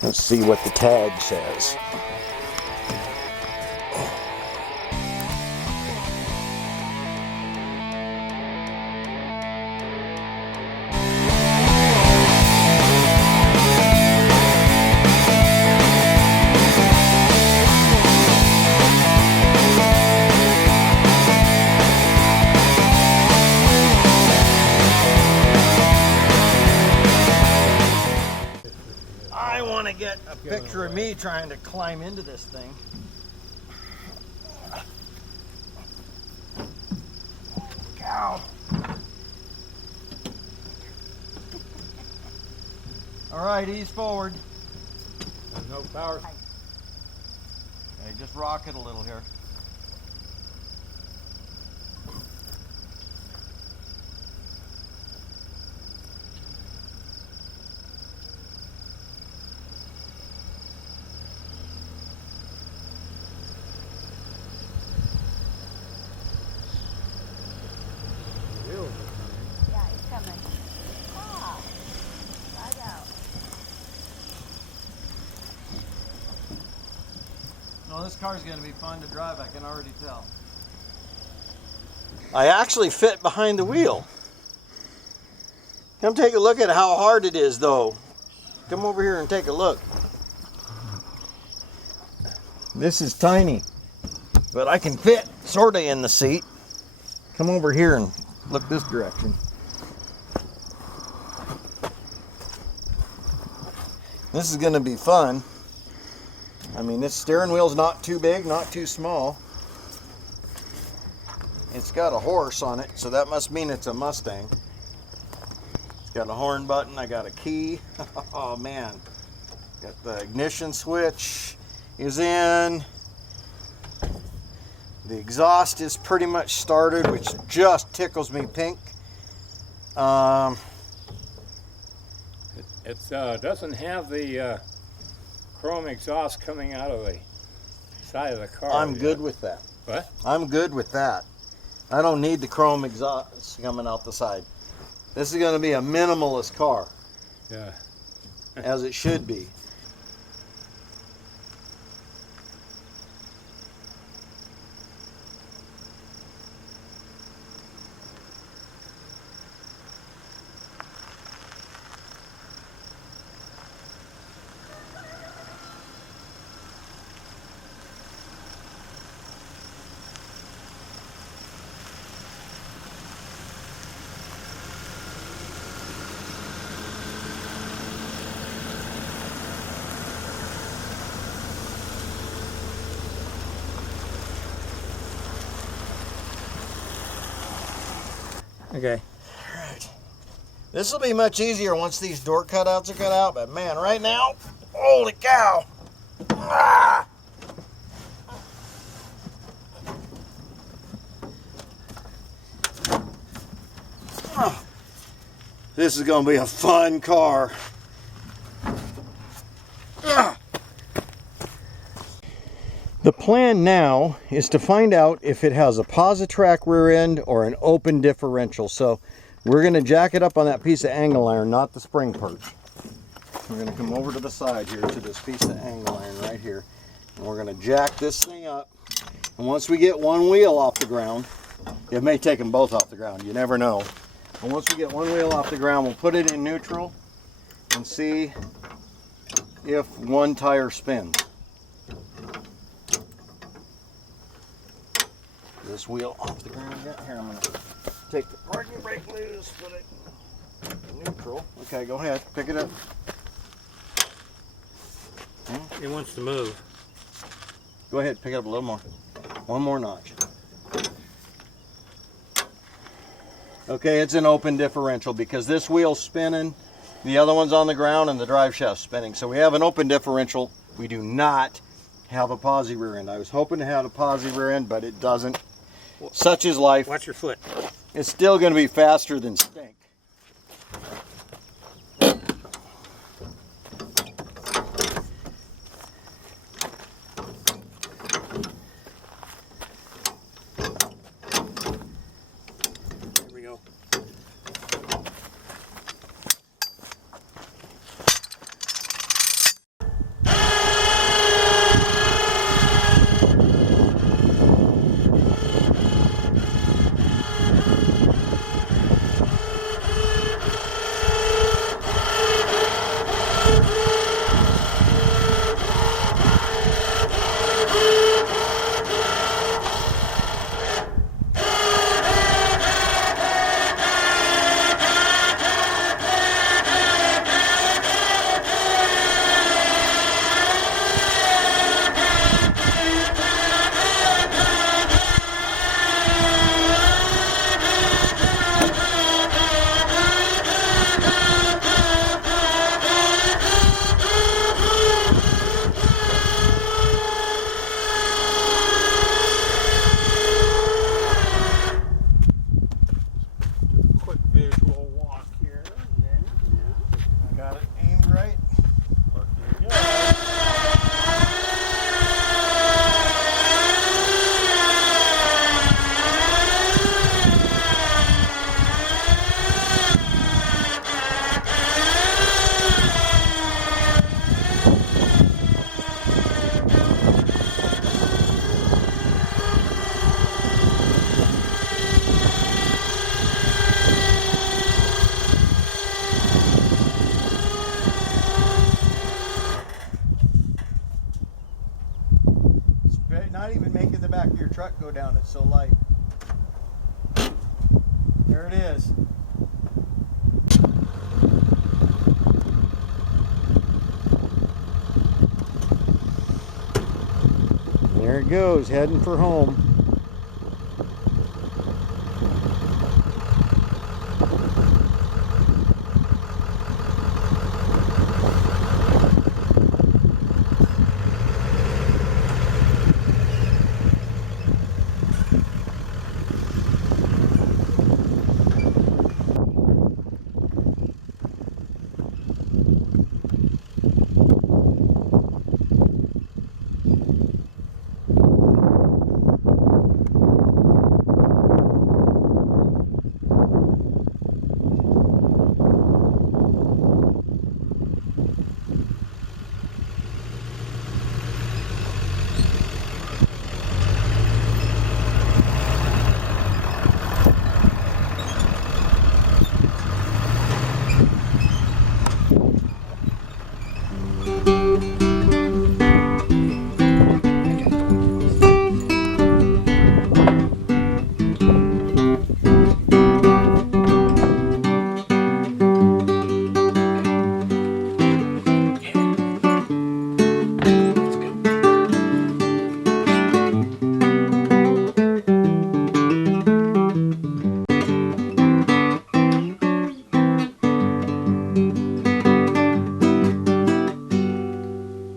Let's see what the tag says. I want to get a picture of me trying to climb into this thing. Cow. All right, ease forward. There's no power. Okay, just rock it a little here. Yeah, it's coming. Ah, right out. No, this car's going to be fun to drive, I can already tell. I actually fit behind the wheel. Come take a look at how hard it is, though. Come over here and take a look. This is tiny, but I can fit sort of in the seat. Come over here and look this direction. This is going to be fun. I mean, this steering wheel's not too big, not too small. It's got a horse on it, so that must mean it's a Mustang. It's got a horn button, I got a key. Oh man. Got the ignition switch is in. The exhaust is pretty much started, which just tickles me pink. It doesn't have the chrome exhaust coming out of the side of the car. I'm yet. good with that. What? I'm good with that. I don't need the chrome exhaust coming out the side. This is going to be a minimalist car, Yeah. as it should be. Okay. Alright. This will be much easier once these door cutouts are cut out, but man, right now, holy cow! Ah! Oh. This is going to be a fun car. Ah! The plan now is to find out if it has a Positrack rear end or an open differential. So we're going to jack it up on that piece of angle iron, not the spring perch. We're going to come over to the side here to this piece of angle iron right here. And we're going to jack this thing up. And once we get one wheel off the ground, it may take them both off the ground, you never know. And once we get one wheel off the ground, we'll put it in neutral and see if one tire spins. This wheel off the ground yet. Here, I'm going to take the parking brake loose, put it in neutral. Okay, go ahead, pick it up. It wants to move. Go ahead, pick it up a little more. One more notch. Okay, it's an open differential because this wheel's spinning, the other one's on the ground, and the drive shaft's spinning. So we have an open differential. We do not have a posi rear end. I was hoping to have a posi rear end, but it doesn't. Such is life. Watch your foot. It's still going to be faster than stink. Here we go. back of your truck go down, it's so light. There it is. There it goes, heading for home.